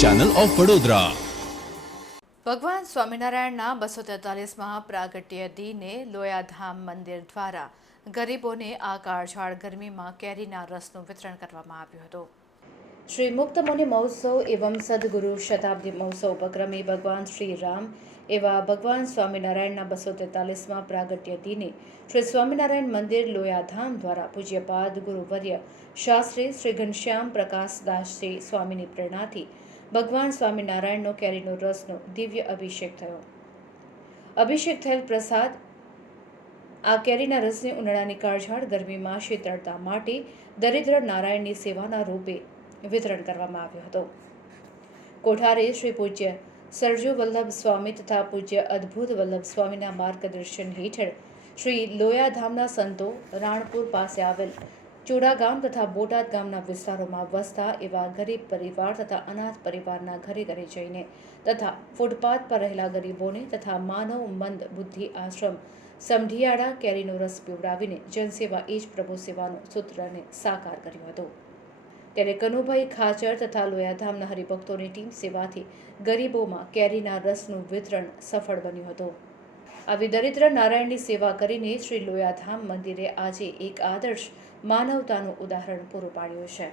Channel of Vadodara. ભગવાન સ્વામિનારાયણના 243માં પ્રાગટ્ય દિને લોયાધામ મંદિર દ્વારા ગરીબોને આ કાળઝાળ ગરમીમાં કેરીના રસનું વિતરણ કરવામાં આવ્યું હતું। શ્રી મુક્ત મુનિ મહોત્સવ એવં સદગુરુ શતાબ્દી મહોત્સવ ઉપક્રમે ભગવાન શ્રી રામ એવા ભગવાન સ્વામિનારાયણના 243માં પ્રાગટ્ય દિને શ્રી સ્વામિનારાયણ મંદિર લોયાધામ દ્વારા પૂજ્યપાદ ગુરુવર્ય શાસ્ત્રી શ્રી ઘનશ્યામ પ્રકાશદાસજી સ્વામીની પ્રેરણાથી ભગવાન સ્વામિનારાયણનો કેરીનો રસનો દિવ્ય અભિષેક થયો। અભિષેક થયેલ પ્રસાદ આ કેરીના રસને ઉનાળાની કાળઝાળ ગરમીમાં શીતળતા માટે દરિદ્ર નારાયણની સેવાના રૂપે વિતરણ કરવામાં આવ્યો હતો। કોઠારે શ્રી પૂજ્ય સરજુ વલ્લભ સ્વામી તથા પૂજ્ય અદ્ભુત વલ્લભ સ્વામીના માર્ગદર્શન હેઠળ શ્રી લોયાધામના સંતો રાણપુર પાસે આવેલ ચોડા ગામ તથા બોટાદ ગામના વિસ્તારોમાં વસતા એવા ગરીબ પરિવાર તથા અનાથ પરિવારના ઘરે ઘરે જઈને તથા ફૂટપાથ પર રહેલા ગરીબોને તથા માનવ મંદ બુદ્ધિ આશ્રમ સમઢિયાળા કેરીનો રસ પીવડાવીને જનસેવા એ જ પ્રભુ સેવાનો સૂત્રને સાકાર કર્યો હતો। ત્યારે કનુભાઈ ખાચર તથા લોયાધામના હરિભક્તોની ટીમ સેવાથી ગરીબોમાં કેરીના રસનું વિતરણ સફળ બન્યું હતું। આવી દરિદ્ર નારાયણની સેવા કરીને શ્રી લોયાધામ મંદિરે આજે એક આદર્શ માનવતાનું ઉદાહરણ પૂરું પાડ્યું છે।